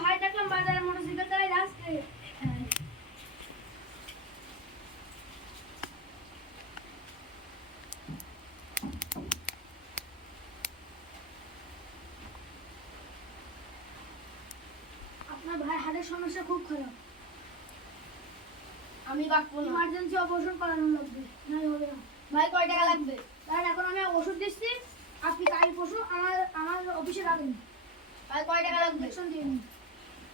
ভাই দেখলাম বাজারে মোটরসাইকেল চালাই আসছে আপনার ভাই হাড়ের সমস্যা খুব খারাপ। আমি বাঁকবো না। ইমার্জেন্সি লাগবে না। ভাই কয় টাকা লাগবে? কারণ এখন আমি ওষুধ দিচ্ছি আপনি কাল পরশু আমার আমার অফিসে যাবেন। ভাই কয় টাকা লাগবে? একশন দিয়ে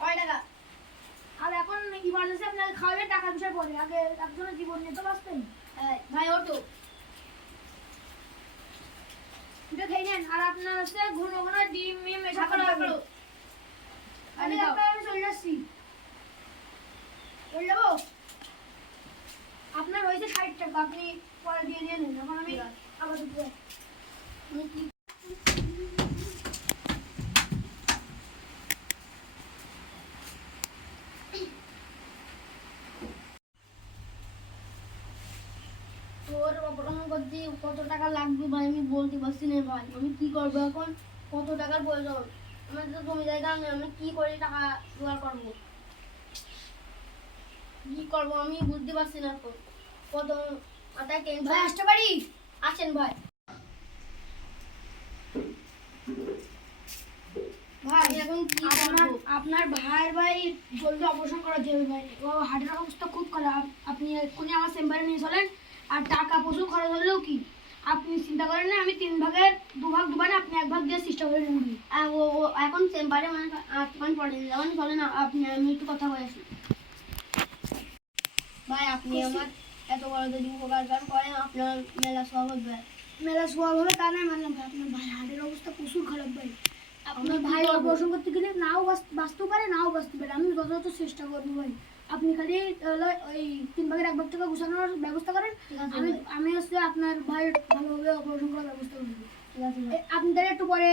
কয় টাকা আর এখন ইমার্জেন্সি আপনাকে খাওয়াবে টাকা পয়সা পরে। আগে একজনের জীবন নিয়ে তো বাঁচতেন। ভাই ওটো এটা খেয়ে নেন। আর আপনার হচ্ছে ঘন ঘন ডিম মিম খাবেন। আমি আপনার আমি চলে যাচ্ছি। চলে যাব? আপনার হয়েছে ষাট টাকা। আপনি পরে দিয়ে দিয়ে নিন। এখন আমি। আবার দুটো আমি কি তোর অপারেশন করতে কত টাকা লাগবে ভাই? আমি বলতে পারছি না ভাই। আমি কি করব এখন? কত টাকার প্রয়োজন? আমার তো জমি জায়গা নেই আমি কি করে টাকা জোগাড় করব? কি করব আমি বুঝতে পারছি না এখন। কত মাথায় ভাই আসতে পারি? আসেন ভাই। ভাই এখন কি আপনার? আপনার ভাইয়ের ভাই জলদি অপারেশন করা যাবে ভাই। ও হার্টের অবস্থা খুব খারাপ। আপনি এক্ষুনি আমার চেম্বারে নিয়ে চলেন। আর টাকা প্রচুর খরচ হলেও কি? আপনি চিন্তা করেন না আমি তিন ভাগের দু ভাগ দুবার আপনি এক ভাগ দিয়ে চেষ্টা করে নেবেন ও এখন চেম্বারে মানে আট মান পড়ে যখন চলে না আপনি আমি একটু কথা বলে আসি। ভাই আপনি আমার এত বড় যদি উপকার করেন করেন আপনার মেলা সব হবে। মেলা সোয়াব হবে তা নাই মানলাম ভাই আপনার ভাই হার্টের অবস্থা প্রচুর খারাপ ভাই। আপনার ভাই? অপারেশন করতে গেলে নাও বাঁচ- বাঁচতেও পারে নাও বাঁচতে পারে। আমি যথাযথ চেষ্টা করব ভাই। আপনি খালি হলো ওই তিন ভাগের এক ভাগ টাকা গুছানোর ব্যবস্থা করেন। আমি আমি হচ্ছে আপনার ভাইয়ের ভালোভাবে অপারেশন করার ব্যবস্থা করব ঠিক আছে আপনি তাহলে একটু পরে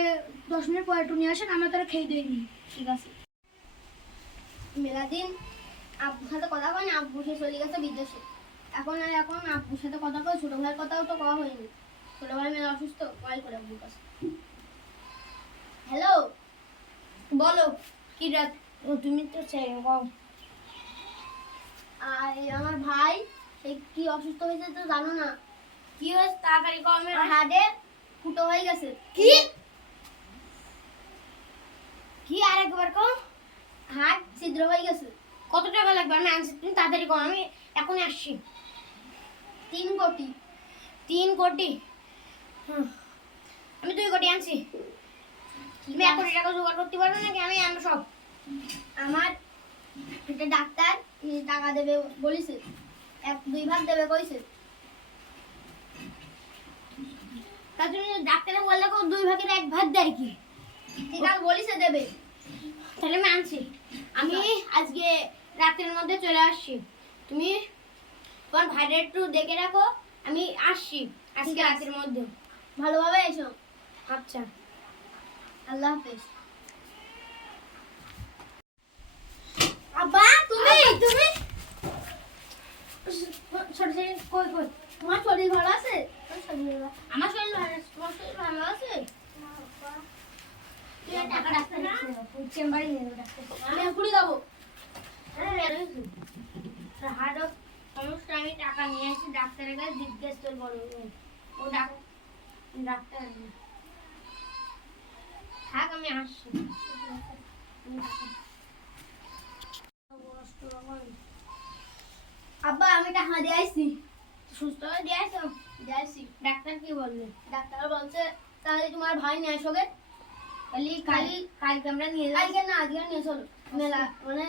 দশ মিনিট পরে একটু নিয়ে আসেন আমরা তাহলে খেয়ে দিয়ে নিই। ঠিক আছে। মেলা দিন আব্বুর সাথে কথা কয় না আব্বু সে চলে গেছে বিদেশে। এখন আর এখন আব্বুর সাথে কথা কয় ছোটো ভাইয়ের কথাও তো কওয়া হয়নি। ছোটো ভাই মেলা অসুস্থ কল করে আব্বুর কাছে? হ্যালো? বলো কি রাত? ও তুমি তো কও আর আমার ভাই সে কি অসুস্থ হয়েছে তো জানো না। কি হয়েছে তাড়াতাড়ি আমার হাড়ে ফুটো হয়ে গেছে। কি? কি আরেকবার কও? হাট ছিদ্র হয়ে গেছে। কত টাকা লাগবে? আমি আনছি তুমি তাড়াতাড়ি কও আমি এখন আসছি। তিন কোটি। তিন কোটি। আমি দুই কোটি আনছি। তুমি এক কোটি টাকা জোগাড় করতে পারবে নাকি? আমি আনব সব। আমার একটা ডাক্তার উম, টাকা দেবে বলেছে এক দুই ভাগ দেবে কইছে। তা তুমি ডাক্তারে বললে কো দুই ভাগের এক ভাগ দেয় কি? ঠিক আছে বলিছে দেবে। তাহলে আমি আনছি। আমি আজকে রাতের মধ্যে চলে আসছি। তুমি তোমার ভাইটা একটু দেখে রাখো আমি আসছি আজকে রাতের মধ্যে। ভালোভাবে এসো। আচ্ছা। আল্লাহ হাফেজ আব্বা তুমি তুমি ছোট ছোট কই কই তোমার শরীর ভালো আছে? আমার শরীর ভালো আছে তোমার শরীর ভালো আছে? টাকা ডাক্তার চেম্বারে নিয়ে যাব ডাক্তার আমি এখনই যাব। হার্ট সমস্যা আমি টাকা নিয়ে আসি ডাক্তারের কাছে জিজ্ঞেস করব ও ডাক- ডাক্তার থাক আমি আসছি। আব্বা আমি টাকা দিয়ে আসছি সুস্থ হয়ে দিয়ে আসো। দিয়ে আসছি ডাক্তার কি বলবে? ডাক্তার বলছে তাহলে তোমার ভাই নিয়ে আসো গে। খালি খালি কালকে আমরা নিয়ে কালকে না আজকে নিয়ে চলো। মেলা মানে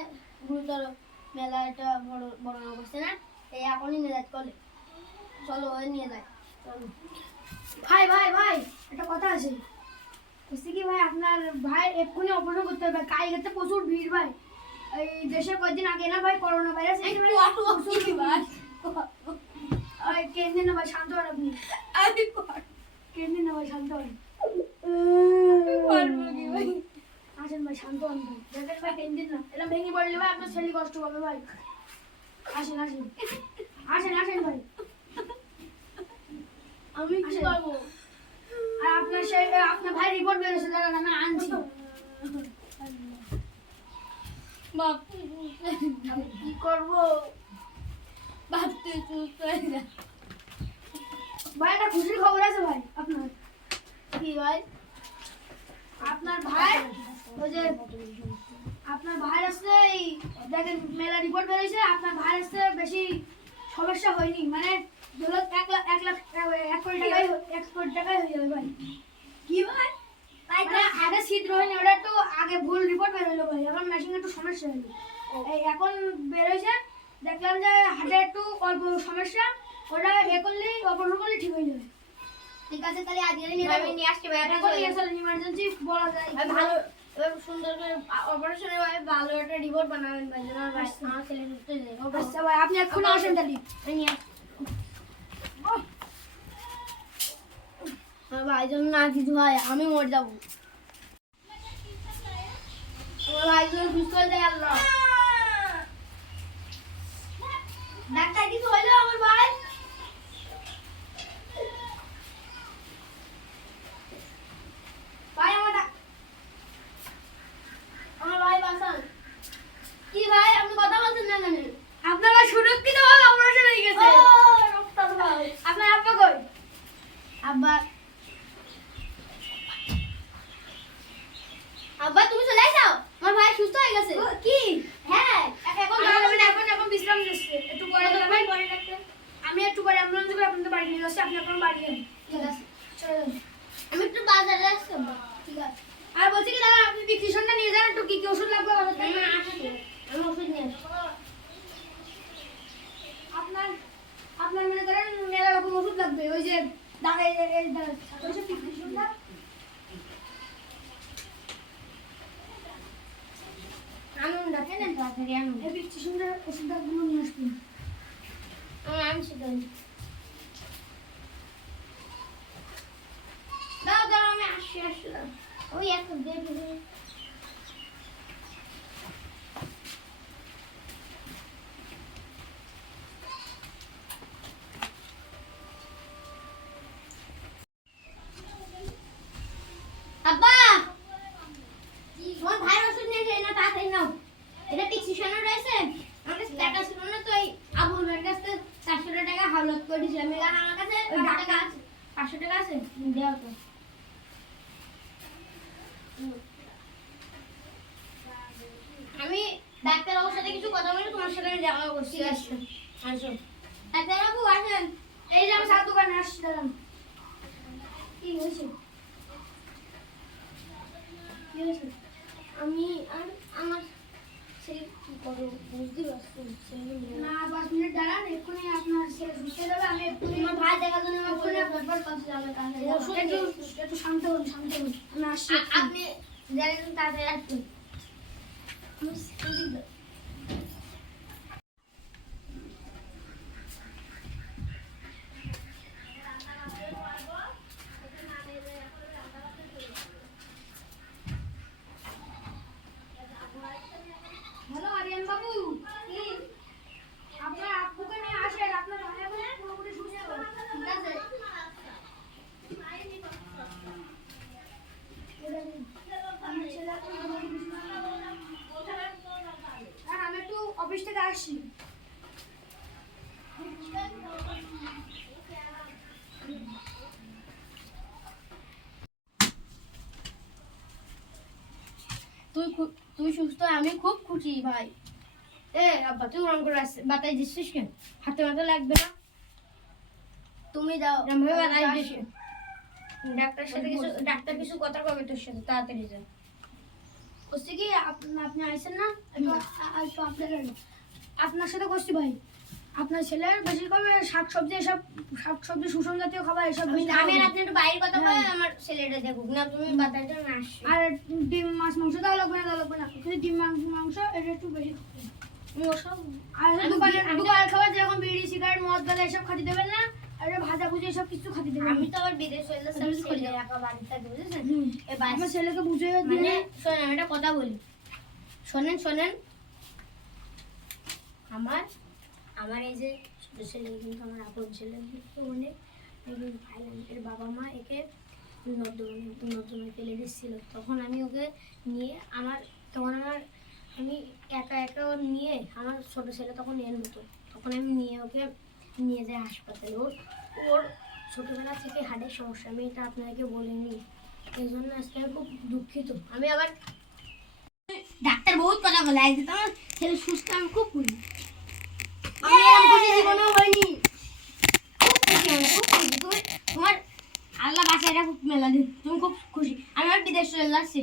গুরুতর মেলা একটা বড় বড় অবস্থা না এই এখনই নিয়ে যাচ্ছে কলে চলো ওই নিয়ে যায় চলো। ভাই ভাই ভাই একটা কথা আছে। বলছি কি ভাই আপনার ভাই এক্ষুনি অপারেশন করতে হবে। কালকে তো প্রচুর ভিড় ভাই। এই দেশে কয়েকদিন আগে না ভাই করোনা ভাইরাস কেন্দ্রে না ভাই শান্ত হন আপনি। কেন্দ্রে না ভাই শান্ত হন। ভাই। আসেন ভাই শান্ত হন ভাই। দেখেন ভাই না এরকম ভেঙে পড়লে ভাই আপনার ছেলে কষ্ট পাবে ভাই। আসেন আসেন। আসেন আসেন ভাই। আমি কি করব আর আপনার সেই আপনার ভাই রিপোর্ট বেরোছে দাঁড়ান আমি আনছি। বাপ কি করব বাপ তুই চুপ করে যা। ভাই একটা খুশির খবর আছে ভাই আপনার। কি ভাই? আপনার ভাই ওই যে আপনার ভাই আসছে এই দেখেন মেলা রিপোর্ট বেরিয়েছে আপনার ভাই আসছে বেশি সমস্যা হয়নি। মানে ধরো এক লাখ এক লাখ এক কোটি টাকায় এক কোটি টাকায় হয়ে যাবে ভাই। কি ভাই? তাই মানে আগে ছিদ্র হয়নি ওটা একটু আগে ভুল রিপোর্ট বের হলো ভাই এখন মেশিনে একটু সমস্যা এই এখন বেরোইছে দেখলাম যে হাটে একটু অল্প সমস্যা ওটা এ করলেই অপারেশন করলে ঠিক হয়ে যাবে। ঠিক আছে তাহলে আজকে নিয়ে যাবে। নিয়ে আসলে ইমার্জেন্সি বলা যায়। ভালো এবার সুন্দর করে অপারেশনের ভাই ভালো একটা রিপোর্ট বানাবেন ভাই আমার ভাই আমার ছেলে সুস্থ হয়ে ওটা আচ্ছা ভাই আপনি এখন আসেন তাহলে। আমি নিয়ে আসছি। আমার ভাই জন্য না কিছু হয় আমি মরে যাব। আমার ভাই জন্য সুস্থ হয়ে যায় আল্লাহ। ডাক্তার কিছু হইল আমার ভাই আমার ডাক- আমার ভাই বাসান কি ভাই আপনি কথা বলছেন না কেন আপনারা সুরক্ষিত ভাবে অপারেশন হয়ে গেছে ও, রক্তার ভাই আপনার আব্বা কই আব্বা আব্বা তুমি চলে যাও আমার ভাই সুস্থ হয়ে গেছে কি হ্যাঁ এখন দাঁড়াবেন এখন এখন বিশ্রাম নিচ্ছে একটু পরে দাঁড়াবেন পরে ডাক্তার আমি একটু পরে অ্যাম্বুলেন্স করে আপনাদের বাড়ি নিয়ে যাচ্ছি আপনি এখন বাড়ি যান ঠিক আছে চলে যান আমি একটু বাজারে যাচ্ছি আব্বা। ঠিক আছে আর বলছি কি দাদা আপনি প্রিসক্রিপশনটা নিয়ে যান একটু কি কি ওষুধ লাগবে বলো তো। আমি আসছি আমি ওষুধ নিয়ে আসছি আপনার আপনার মনে করেন মেলা রকম ওষুধ লাগবে ওই যে দাদা এই এই দাদা ওই যে প্রিসক্রিপশনটা আনুন ডাক্তার নেন তাড়াতাড়ি আনুন এই প্রিসক্রিপশনটা গুলো নিয়ে আসবেন আমি আনছি দাও দাও আমি আসছি আসলাম। ওই এত দেরি হয়ে আব্বা তোমার ভাইয়ের ওষুধ নিয়ে এসে না তাড়াতাড়ি নাও এটা প্রিসক্রিপশনে রয়েছে আমার স্ট্যাটাস ছিল না তো এই আবুল ভাইয়ের কাছে চারশো টাকা হাওলাত করে দিয়েছিলাম আমি বললাম, আমার কাছে ওই পাঁচশো টাকা ডাক্তার- আছে পাঁচশো টাকা আছে? দেওয়া তো। আমি ডাক্তার বাবুর সাথে কিছু কথা বলে তোমার সাথে আমি দেখা করছি। আসো আসো। ডাক্তার বাবু আসেন। এই যে আমি সাত দোকানে আসছি দাদা কি হয়েছে? কি হয়েছে? আমি আর আমার ছেলে কি করব? বুঝতে পারছি ছেলে নিয়ে না পাঁচ মিনিট দাঁড়ান এক্ষুনি আপনার ছেলে সুস্থ হয়ে যাবে আমি এক্ষুনি তোমার ভাই দেখার জন্য আমার ফোনে ফটফট করছে আমার কাছে ওষুধ একটু একটু শান্ত হন শান্ত হন আমি আসছি আ- আপনি জানেন তাড়াতাড়ি আসুন আমি স্কুলে যাব। হ্যালো আরিয়ান বাবু কি আপনার আব্বুকে নিয়ে আসেন আপনার ভাই এখন পুরোপুরি সুস্থ ঠিক আছে আমার ছেলে এখন পুরোপুরি সুস্থ। আর আমি একটু অফিস থেকে আসছি তুই খু- তুই সুস্থ আমি খুব খুশি ভাই। এ আব্বা তুই ওরম করে বাতাই দিচ্ছিস কেন? হাতে মাথা লাগবে না? তুমি যাও বাতাই ডাক্তার সাথে কিছু ডাক্তার কিছু কথা কবে তোর সাথে? তাড়াতাড়ি যা করছি কি? আপ- আপনি আইসেন না? আপনার সাথে করছি ভাই। আপনার ছেলের বেশিরভাগ শাক সবজি এসব শাক সবজি সুষম জাতীয় খাবার এসব আমি রাতে একটু বাইরের কথা বলে হ্যাঁ। আমার ছেলেটা দেখুক। না তুমি দাও না আর ডিম মাছ মাংস দেওয়া লাগবে না লাগবে না। কিন্তু ডিম মাংস মাংস এটা একটু বেশি আর দোকানে বি- আমি তো- দোকানের খাবার যেরকম বিড়ি সিগারেট মদ গালা এসব খাতে দেবেন না। আরে ভাজা ভুজি এসব কিছু খেতে আমি তো আবার বিদেশ চলে আমি ছেলে একা বাড়িতে থাকি বুঝেছেন? হুম। এ বাস। আমার ছেলেকে বুঝে মানে শোনেন আমি একটা কথা বলি। শোনেন শোনেন। আমার আমার এই যে ছোট ছেলে কিন্তু আমার আপন ছেলে অনেক ভাইলেন্ট এর বাবা মা একে নর্দমে ফেলে দিচ্ছিল। তখন আমি ওকে নিয়ে আমার, তখন আমার আমি একা একা ওর নিয়ে আমার ছোট ছেলে তখন এর মতো। তখন আমি নিয়ে ওকে নিয়ে যাই হাসপাতালে। ওর ওর ছোটোবেলা থেকে হার্টের সমস্যা। আমি এটা আপনাকে বলিনি। এই জন্য আজকে আমি খুব দুঃখিত। আমি আবার ডাক্তার বহুত কথা বলে। তো আমার ছেলে সুস্থ, আমি খুব খুশি। জীবনেও হয়নি। খুব খুশি আমি, খুব খুশি। তুমি তোমার আল্লাহ খুব মেলা দিন। খুব খুশি। আমি আর বিদেশ চলে যাচ্ছি।